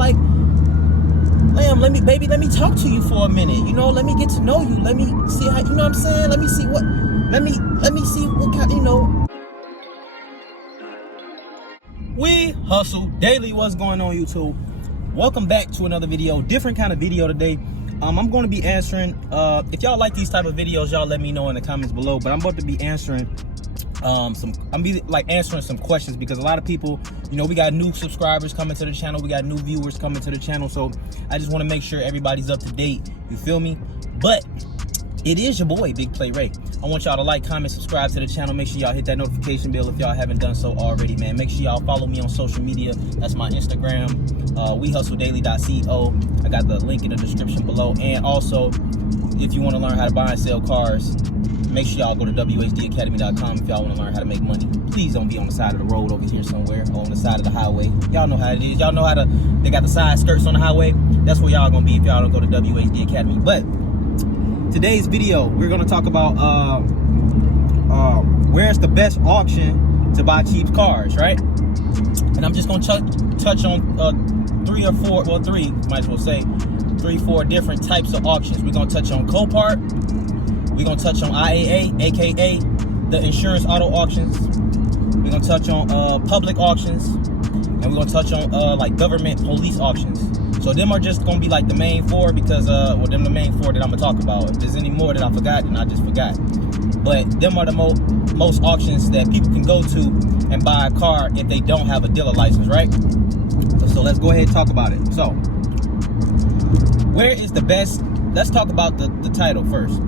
like, damn, let me talk to you for a minute, you know, let me get to know you, let me see how, you know what I'm saying, let me see what kind, you know. We hustle daily. What's going on, YouTube? Welcome back to another video, different kind of video today. I'm going to be answering, if y'all like these type of videos, y'all let me know in the comments below, but I'm about to be answering answering some questions, because a lot of people, you know, we got new subscribers coming to the channel, we got new viewers coming to the channel, so I just want to make sure everybody's up to date, you feel me? But it is your boy, Big Play Ray. I want y'all to like, comment, subscribe to the channel. Make sure y'all hit that notification bell if y'all haven't done so already, man. Make sure y'all follow me on social media. That's my Instagram, wehustledaily.co. I got the link in the description below. And also, if you want to learn how to buy and sell cars, make sure y'all go to wehustledaily.com if y'all want to learn how to make money. Please don't be on the side of the road over here somewhere, or on the side of the highway. Y'all know how it is. Y'all know how they got the side skirts on the highway. That's where y'all gonna be if y'all don't go to WHD Academy. But today's video, we're gonna talk about where's the best auction to buy cheap cars, right? And I'm just gonna touch on three, might as well say, 3-4 different types of auctions. We're gonna touch on Copart, we're gonna touch on IAA, aka the insurance auto auctions. We're gonna touch on public auctions, and we're gonna touch on like government police auctions. So them are just gonna be like the main four, because them the main four that I'm gonna talk about. If there's any more that I forgot, then I just forgot. But them are the most auctions that people can go to and buy a car if they don't have a dealer license, right? So let's go ahead and talk about it. So where is the best? Let's talk about the title first.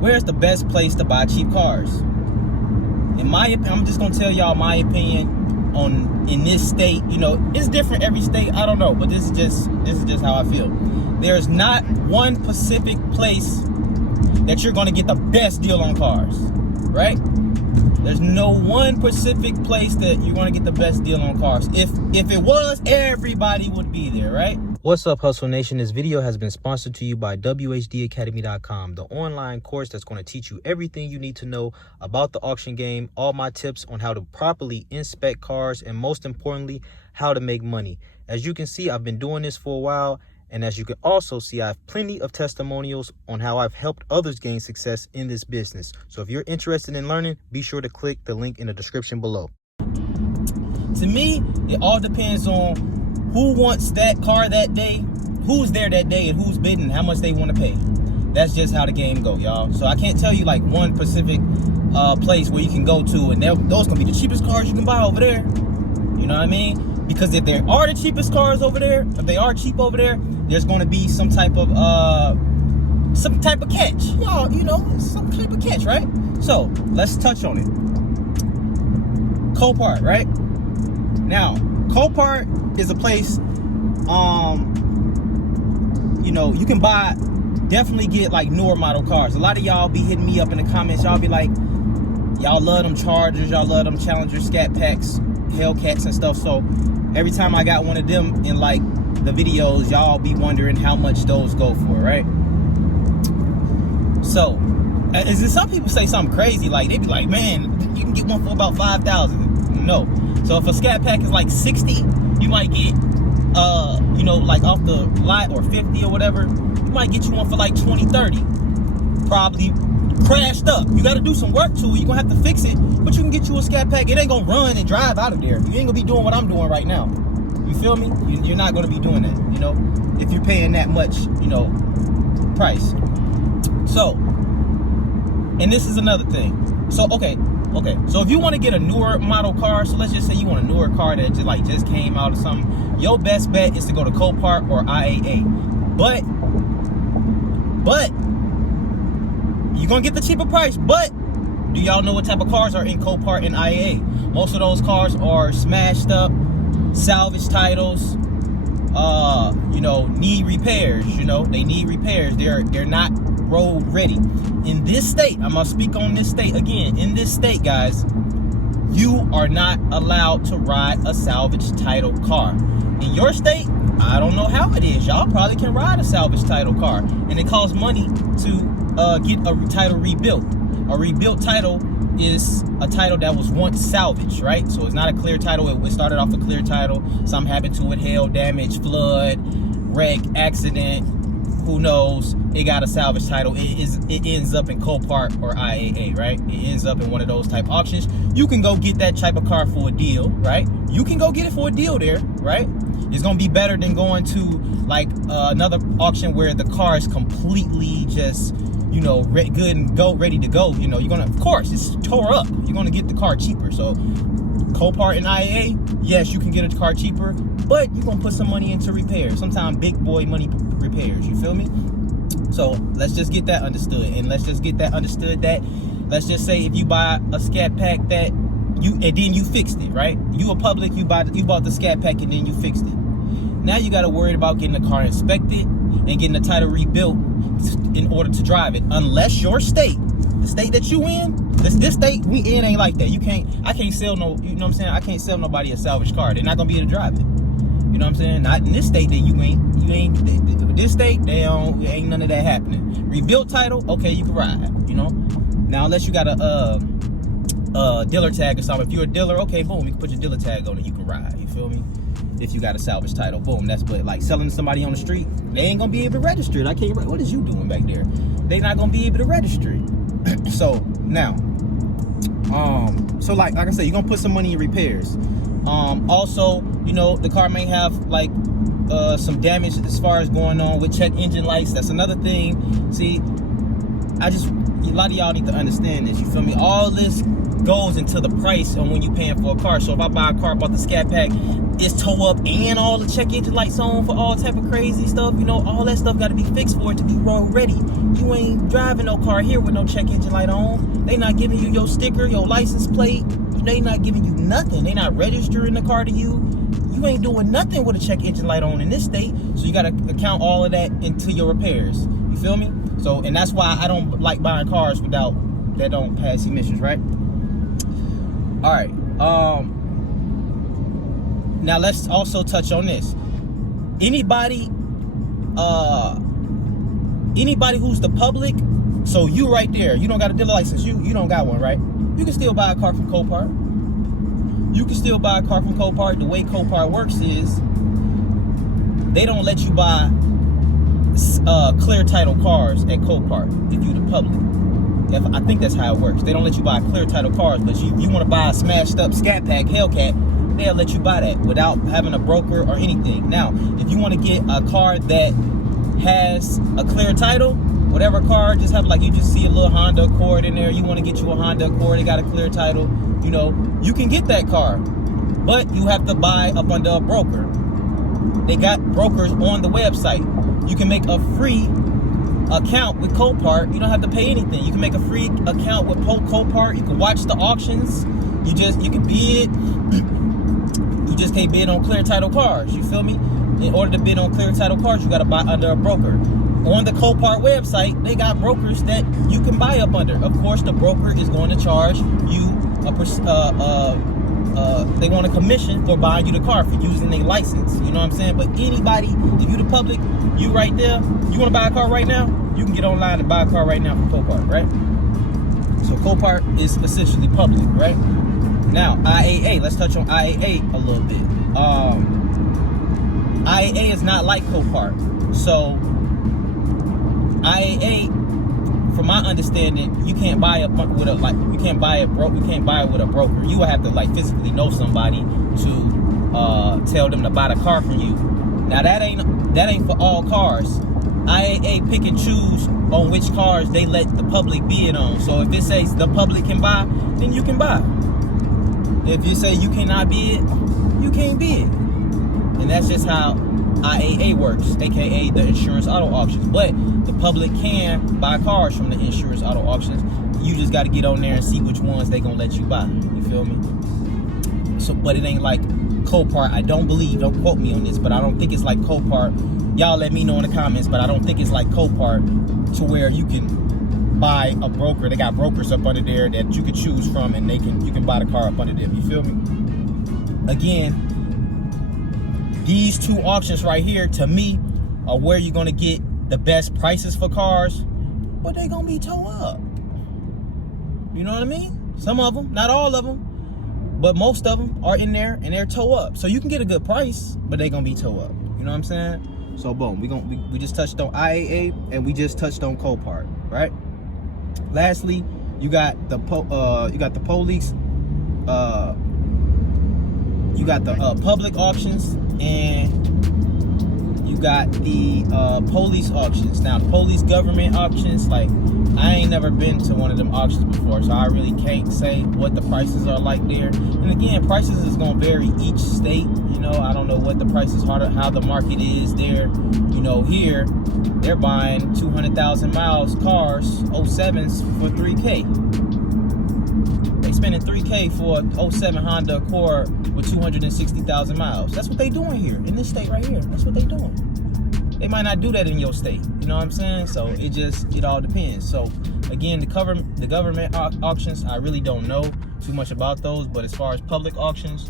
Where's the best place to buy cheap cars? In my opinion, I'm just gonna tell y'all my opinion in this state. You know, it's different every state, I don't know, but this is just how I feel. There's not one specific place that you're going to get the best deal on cars, right? There's no one specific place that you're going to get the best deal on cars. If it was, everybody would be there, right? What's up, Hustle Nation? This video has been sponsored to you by whdacademy.com, the online course that's going to teach you everything you need to know about the auction game, all my tips on how to properly inspect cars, and most importantly, how to make money. As you can see, I've been doing this for a while, and as you can also see, I have plenty of testimonials on how I've helped others gain success in this business. So if you're interested in learning, be sure to click the link in the description below. To me, it all depends on who wants that car that day, who's there that day, and who's bidding, how much they want to pay. That's just how the game go, y'all. So I can't tell you like one specific place where you can go to, and those gonna be the cheapest cars you can buy over there. You know what I mean? Because if there are the cheapest cars over there, if they are cheap over there, there's gonna be some type of catch. Y'all, you know, some type of catch, right? So let's touch on it. Copart, right? Now, Copart is a place, you know, you can definitely get like newer model cars. A lot of y'all be hitting me up in the comments. Y'all be like, y'all love them Chargers, y'all love them Challenger, Scat Packs, Hellcats and stuff. So every time I got one of them in like the videos, y'all be wondering how much those go for, right? So, some people say something crazy, like they be like, man, you can get one for about 5,000. No. So if a Scat Pack is like 60, you might get, you know, like off the lot, or 50 or whatever, you might get you one for like 20, 30. Probably crashed up. You got to do some work to it. You're going to have to fix it, but you can get you a Scat Pack. It ain't going to run and drive out of there. You ain't going to be doing what I'm doing right now. You feel me? You're not going to be doing that, you know, if you're paying that much, you know, price. So, and this is another thing. So, okay. So if you want to get a newer model car, so let's just say you want a newer car that just came out or something, your best bet is to go to Copart or IAA. But you're going to get the cheaper price. But do y'all know what type of cars are in Copart and IAA? Most of those cars are smashed up, salvage titles, you know, need repairs. You know, they need repairs. They're not road ready. In this state, I'm gonna speak on this state again. In this state, guys, you are not allowed to ride a salvage title car. In your state, I don't know how it is. Y'all probably can ride a salvage title car, and it costs money to get a title rebuilt. A rebuilt title is a title that was once salvaged, right? So it's not a clear title. It started off a clear title. Something happened to it, hail damage, flood, wreck, accident, who knows? It got a salvage title. It ends up in Copart or IAA, right? It ends up in one of those type auctions. You can go get that type of car for a deal, right? You can go get it for a deal there, right? It's gonna be better than going to like another auction where the car is completely just, you know, good and go, ready to go. You know, you're gonna, of course, it's tore up. You're gonna get the car cheaper. So Copart and IAA, yes, you can get a car cheaper, but you're gonna put some money into repairs. Sometimes big boy money repairs. You feel me? So let's just get that understood, and let's just get that understood that, let's just say if you buy a scat pack that and then you fixed it, right? You a public, you bought the scat pack and then you fixed it. Now you got to worry about getting the car inspected and getting the title rebuilt in order to drive it. Unless your state, the state that you in, this state we in ain't like that. I can't sell no, you know what I'm saying? I can't sell nobody a salvaged car. They're not gonna be able to drive it. You know what I'm saying? Not in this state that you ain't. This state, ain't none of that happening. Rebuilt title, okay, you can ride. You know. Now unless you got a dealer tag or something. If you're a dealer, okay, boom, you can put your dealer tag on it. You can ride. You feel me? If you got a salvage title, boom, that's, but like selling to somebody on the street, they ain't gonna be able to register it. I can't. What is you doing back there? They not gonna be able to register it. So now, so like I said, you're gonna put some money in repairs. Also, you know, the car may have like some damage as far as going on with check engine lights. That's another thing. See, a lot of y'all need to understand this. You feel me? All this goes into the price on when you paying for a car. So if I buy a car, bought the scat pack, it's toe up and all the check engine lights on for all type of crazy stuff, you know, all that stuff got to be fixed for it to be road ready. You ain't driving no car here with no check engine light on. They not giving you your sticker, your license plate. They not giving you nothing. They not registering the car to you. You ain't doing nothing with a check engine light on in this state. So you got to account all of that into your repairs. You feel me? So, and that's why I don't like buying cars that don't pass emissions, right? All right. Now let's also touch on this. Anybody who's the public, so you right there, you don't got a dealer license, you don't got one, right? You can still buy a car from Copart. You can still buy a car from Copart. The way Copart works is they don't let you buy clear title cars at Copart if you're the public. I think that's how it works. They don't let you buy clear title cars, but you want to buy a smashed up scat pack Hellcat, they'll let you buy that without having a broker or anything. Now, if you want to get a car that has a clear title, whatever car, just have, like, you just see a little Honda Accord in there, you want to get you a Honda Accord, they got a clear title, you know, you can get that car, but you have to buy up under a broker. They got brokers on the website. You can make a free account with Copart. You don't have to pay anything. You can make a free account with Copart. You can watch the auctions. You can bid. You just can't bid on clear title cars. You feel me? In order to bid on clear title cars, you got to buy under a broker. On the Copart website, they got brokers that you can buy up under. Of course, the broker is going to charge you they want a commission for buying you the car, for using their license. You know what I'm saying? But anybody, if you the public, you right there, you want to buy a car right now, you can get online and buy a car right now from Copart, right? So Copart is essentially public, right? Now, IAA, let's touch on IAA a little bit. IAA is not like Copart. So IAA, from my understanding, you can't buy it with a broker. You will have to like physically know somebody to tell them to buy the car from you. Now that ain't for all cars. IAA pick and choose on which cars they let the public bid on. So if it says the public can buy, then you can buy. If you say you cannot bid, you can't bid. And that's just how IAA works, aka the insurance auto auctions. But the public can buy cars from the insurance auto auctions. You just got to get on there and see which ones they gonna let you buy. You feel me? So, but it ain't like Copart. I don't believe, don't quote me on this, but I don't think it's like Copart. Y'all let me know in the comments, but I don't think it's like Copart to where you can buy a broker. They got brokers up under there that you can choose from, and you can buy the car up under them. You feel me? Again, these two auctions right here, to me, are where you're gonna get the best prices for cars, but they gonna be towed up. You know what I mean? Some of them, not all of them, but most of them are in there and they're tow up. So you can get a good price, but they're gonna be tow up. You know what I'm saying? So boom, we just touched on IAA and we just touched on Copart, right? Lastly, you got the police, you got the public auctions, and you got the police auctions. Now, the police government auctions, like, I ain't never been to one of them auctions before, so I really can't say what the prices are like there. And again, prices is gonna vary each state. You know, I don't know what the prices are, how the market is there. You know, here they're buying 200,000 miles cars, 07s for $3K. They spending $3K for a 07 Honda Accord with 260,000 miles. That's what they doing here in this state right here. That's what they doing. They might not do that in your state. You know what I'm saying? So it all depends. So again, the government auctions, I really don't know too much about those. But as far as public auctions,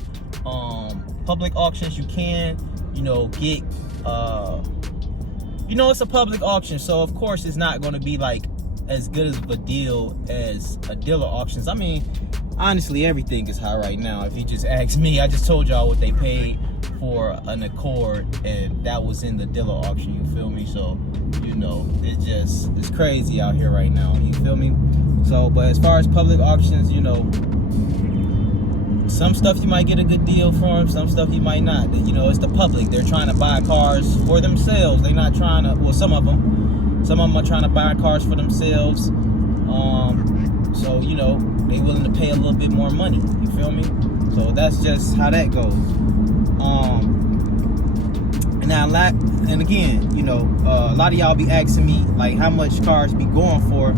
you can, you know, get, you know, it's a public auction, so of course it's not going to be like as good of a deal as a dealer auctions. I mean, honestly, everything is high right now. If you just ask me, I just told y'all what they paid for an Accord, and that was in the dealer auction. You feel me? So, you know, it's crazy out here right now. You feel me? So, but as far as public auctions, you know, some stuff you might get a good deal for, some stuff you might not. You know, it's the public. They're trying to buy cars for themselves. They're not trying to, well, some of them are trying to buy cars for themselves. So, you know, they willing to pay a little bit more money. You feel me? So that's just how that goes. And again, you know, a lot of y'all be asking me, like, how much cars be going for.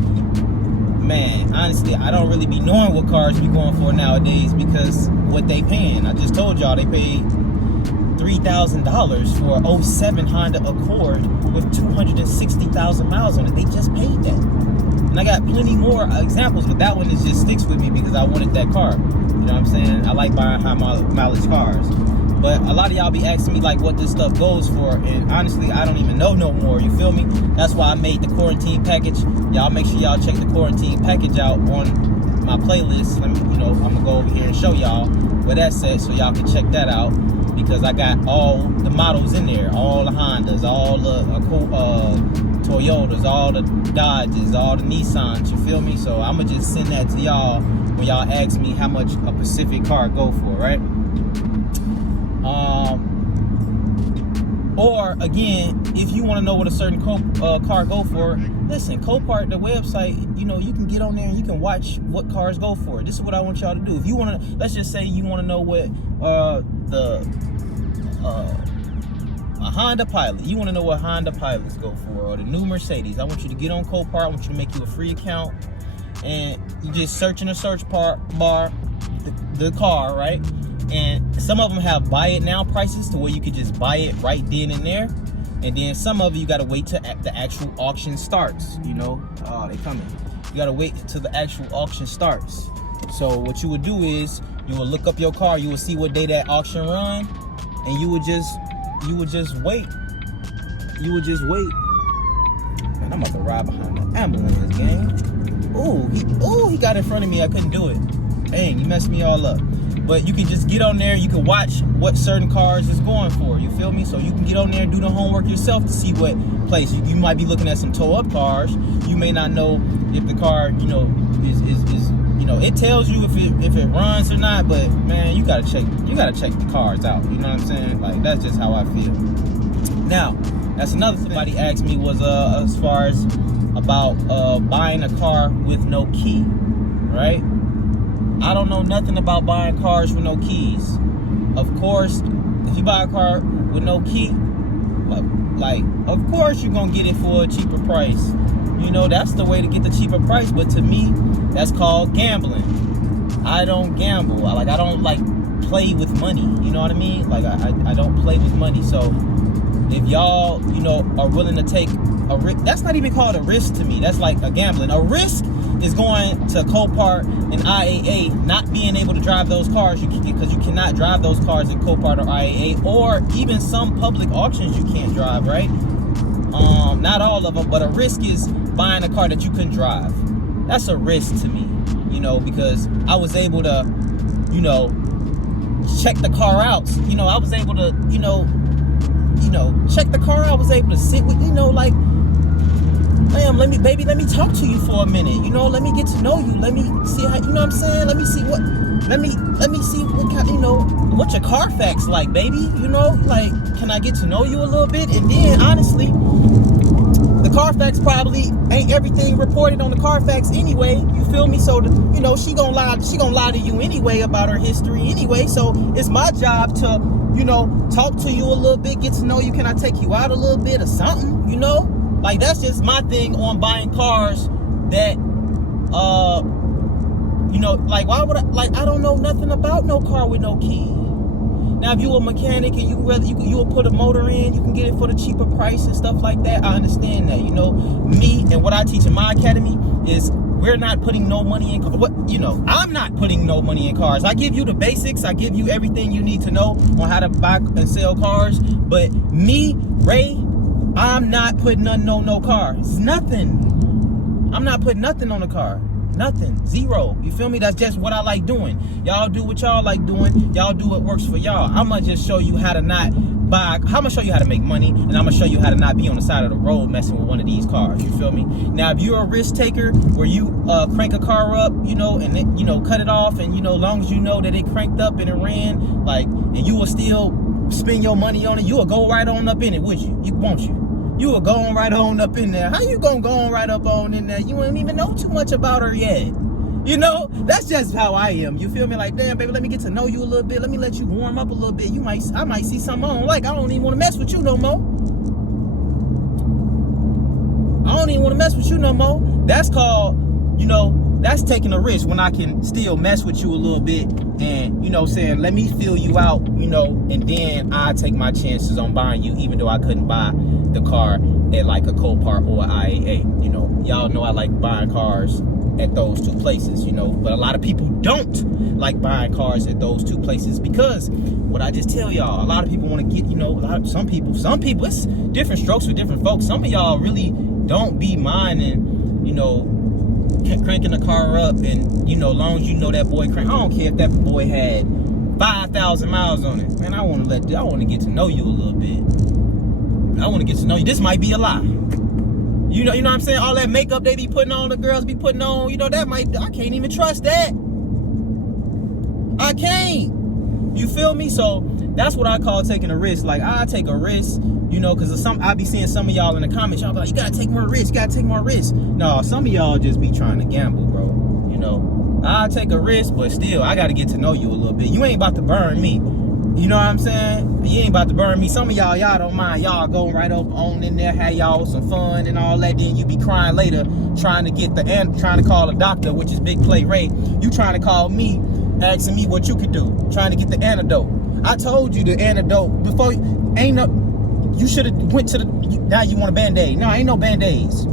Man, honestly, I don't really be knowing what cars be going for nowadays, because what they paying. I just told y'all they paid $3,000 for a 07 Honda Accord with 260,000 miles on it. They just paid that. And I got plenty more examples, but that one just sticks with me because I wanted that car. You know what I'm saying? I like buying high mileage cars. But a lot of y'all be asking me, like, what this stuff goes for, and honestly, I don't even know no more. You feel me? That's why I made the quarantine package. Y'all make sure y'all check the quarantine package out on my playlist. Let me, you know, I'm gonna go over here and show y'all where that's at, so y'all can check that out, because I got all the models in there, all the Hondas, all the Toyotas, all the Dodges, all the Nissans. You feel me? So I'm gonna just send that to y'all when y'all ask me how much a Pacific car go for, right? Or again, if you want to know what a certain car go for, listen, Copart, the website, you know, you can get on there and you can watch what cars go for. This is what I want y'all to do. If you want to, let's just say you want to know what a Honda Pilot, you want to know what Honda Pilots go for, or the new Mercedes. I want you to get on Copart. I want you to make you a free account, and you just search in the search bar the car, right? And some of them have buy it now prices, to where you could just buy it right then and there. And then some of you got to wait till the actual auction starts. You know, they coming. You got to wait till the actual auction starts. So what you would do is you would look up your car. You would see what day that auction run, and you would just wait. You would just wait. Man, I'm about to ride behind the ambulance, gang. Ooh, he got in front of me. I couldn't do it. Dang, you messed me all up. But you can just get on there, you can watch what certain cars is going for. You feel me? So you can get on there and do the homework yourself to see what place. You might be looking at some tow-up cars. You may not know if the car, you know, is you know, it tells you if it runs or not. But man, you gotta check the cars out. You know what I'm saying? Like, that's just how I feel. Now, that's another thing somebody asked me was as far as about buying a car with no key, right? I don't know nothing about buying cars with no keys. Of course, if you buy a car with no key, like, of course you're gonna get it for a cheaper price. You know, that's the way to get the cheaper price. But to me, that's called gambling. I don't gamble. I don't like play with money. You know what I mean? Like, I don't play with money. So if y'all, you know, are willing to take a risk, that's not even called a risk to me. That's like a gambling. A risk is going to Copart and IAA, not being able to drive those cars, because you cannot drive those cars in Copart or IAA, or even some public auctions you can't drive, right? Not all of them, but a risk is buying a car that you couldn't drive. That's a risk to me. you know, because I was able to, you know, check the car out. You know, I was able to, you know, check the car out. I was able to sit with, you know, like, damn, let me talk to you for a minute. You know, let me get to know you. Let me see how, you know what I'm saying? Let me see what kind, you know, what your Carfax like, baby. You know, like, can I get to know you a little bit? And then, honestly, the Carfax probably ain't everything reported on the Carfax anyway. You feel me? So, you know, she gonna lie to you anyway about her history anyway. So it's my job to, you know, talk to you a little bit, get to know you. Can I take you out a little bit or something? You know, like, that's just my thing on buying cars. That, you know, like, why would I, like, I don't know nothing about no car with no key. Now, if you a mechanic and you will put a motor in, you can get it for the cheaper price and stuff like that. I understand that. You know, me and what I teach in my academy is we're not putting no money in cars. You know, I'm not putting no money in cars. I give you the basics. I give you everything you need to know on how to buy and sell cars. But me, Ray, I'm not putting no cars. Nothing. I'm not putting nothing on the car. Nothing. Zero. You feel me? That's just what I like doing. Y'all do what y'all like doing. Y'all do what works for y'all. I'm going to just show you how to not buy. I'm going to show you how to make money. And I'm going to show you how to not be on the side of the road messing with one of these cars. You feel me? Now, if you're a risk taker where you crank a car up, you know, and it, you know, cut it off. And, you know, as long as you know that it cranked up and it ran, like, and you will still spend your money on it, you will go right on up in it, would you? Won't you? You were going right on up in there. How you gonna go on right up on in there? You don't even know too much about her yet. You know, that's just how I am. You feel me? Like, damn, baby, let me get to know you a little bit. Let me let you warm up a little bit. I might see something I don't like. I don't even want to mess with you no more. I don't even want to mess with you no more. That's called, you know, that's taking a risk when I can still mess with you a little bit and, you know, saying, let me feel you out, you know, and then I take my chances on buying you, even though I couldn't buy the car at like a Copart or IAA. You know, y'all know I like buying cars at those two places, you know, but a lot of people don't like buying cars at those two places because what I just tell y'all, a lot of people want to get, you know, some people, it's different strokes for different folks. Some of y'all really don't be minding, you know, cranking the car up, and, you know, as long as you know that boy crank, I don't care if that boy had 5,000 miles on it, man. I want to get to know you a little bit. I want to get to know you. This might be a lie. You know what I'm saying? All that makeup they be putting on, the girls be putting on, you know, I can't even trust that. I can't. You feel me? So that's what I call taking a risk. Like, I take a risk, you know, because I be seeing some of y'all in the comments, y'all be like, you gotta take more risk, No, some of y'all just be trying to gamble, bro. You know, I take a risk, but still, I gotta get to know you a little bit. You ain't about to burn me. You know what I'm saying? You ain't about to burn me. Some of y'all don't mind. Y'all going right up on in there, have y'all some fun and all that. Then you be crying later, trying to call a doctor, which is Big Play Ray. You trying to call me, asking me what you could do, trying to get the antidote. I told you the antidote before. You should have went to now you want a Band-Aid. No, ain't no Band-Aids.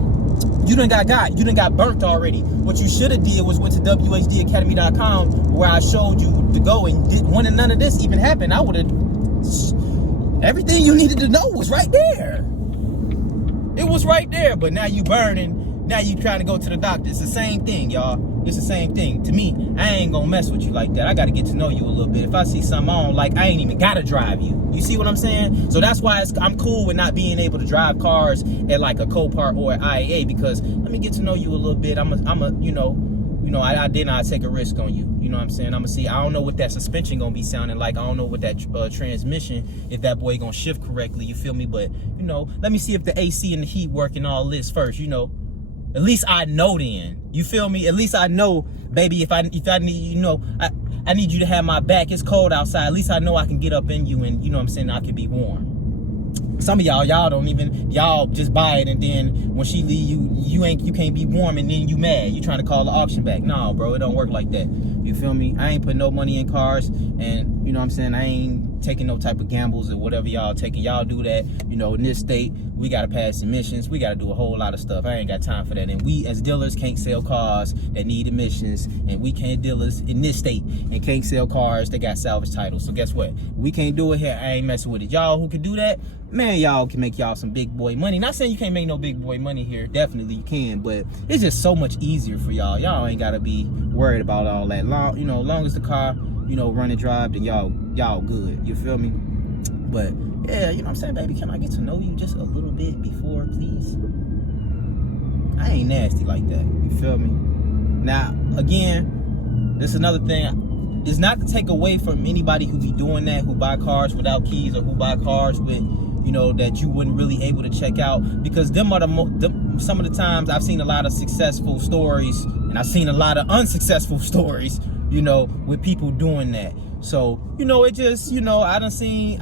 You done got burnt already. What you should have did was went to wehustledaily.com where I showed you to go, and when none of this even happened, I would have, everything you needed to know was right there. It was right there, but now you burning, now you trying to go to the doctor. It's the same thing, y'all. It's the same thing. To me, I ain't gonna mess with you like that. I gotta get to know you a little bit. If I see something I don't like, I ain't even gotta drive you. You see what I'm saying? So that's why I'm cool with not being able to drive cars at like a Copart or an IAA, because let me get to know you a little bit. I take a risk on you. You know what I'm saying? I'm gonna see. I don't know what that suspension gonna be sounding like. I don't know what that transmission, if that boy gonna shift correctly. You feel me? But, you know, let me see if the AC and the heat work and all this first. You know, at least I know then. You feel me? At least I know, baby. If I need, you know, I need you to have my back. It's cold outside. At least I know I can get up in you, and, you know what I'm saying, I can be warm. Some of y'all don't even, y'all just buy it, and then when she leave you can't be warm, and then you mad. You trying to call the auction back. No, bro, it don't work like that. You feel me? I ain't put no money in cars, and, you know what I'm saying, I ain't taking no type of gambles or whatever y'all taking. Y'all do that, you know, in this state, we got to pass emissions. We got to do a whole lot of stuff. I ain't got time for that. And we as dealers can't sell cars that need emissions. And we can't dealers in this state and can't sell cars that got salvage titles. So guess what? We can't do it here. I ain't messing with it. Y'all who can do that, man, y'all can make y'all some big boy money. Not saying you can't make no big boy money here. Definitely you can. But it's just so much easier for y'all. Y'all ain't got to be worried about all that. Long as the car, you know, run and drive, then y'all good. You feel me? But yeah, you know what I'm saying, baby, can I get to know you just a little bit before, please? I ain't nasty like that. You feel me? Now, again, this is another thing. It's not to take away from anybody who be doing that, who buy cars without keys, or who buy cars with, you know, that you wouldn't really able to check out, because them are some of the times I've seen a lot of successful stories, and I've seen a lot of unsuccessful stories, you know, with people doing that. So, you know, it just, you know, I done seen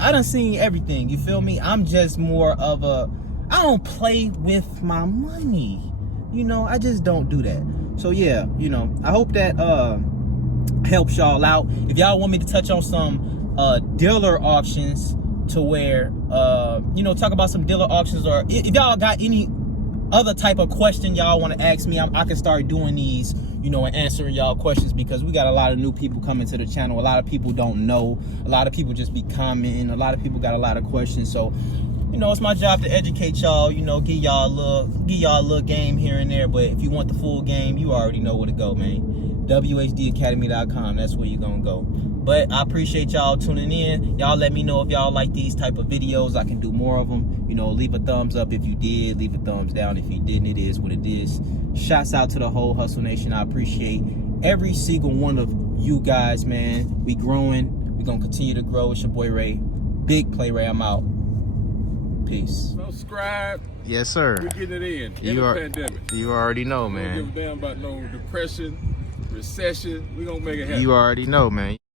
everything, you feel me? I'm just more of I don't play with my money, you know, I just don't do that. So yeah, you know, I hope that helps y'all out. If y'all want me to touch on some dealer auctions, to where you know, talk about some dealer auctions, or if y'all got any other type of question y'all want to ask me, I can start doing these, you know, and answering y'all questions, because we got a lot of new people coming to the channel. A lot of people don't know. A lot of people just be commenting. A lot of people got a lot of questions. So, you know, it's my job to educate y'all, you know, give y'all a little game here and there. But if you want the full game, you already know where to go, man. wehustledaily.com, that's where you're gonna go. But I appreciate y'all tuning in. Y'all let me know if y'all like these type of videos. I can do more of them. You know, leave a thumbs up if you did. Leave a thumbs down if you didn't. It is what it is. Shouts out to the whole Hustle Nation. I appreciate every single one of you guys, man. We growing. We gonna continue to grow. It's your boy Ray. Big Play Ray. I'm out. Peace. Subscribe. Yes, sir. We're getting it in the pandemic. You already know, man. We don't give a damn about no depression, recession. We gonna make it happen. You already know, man.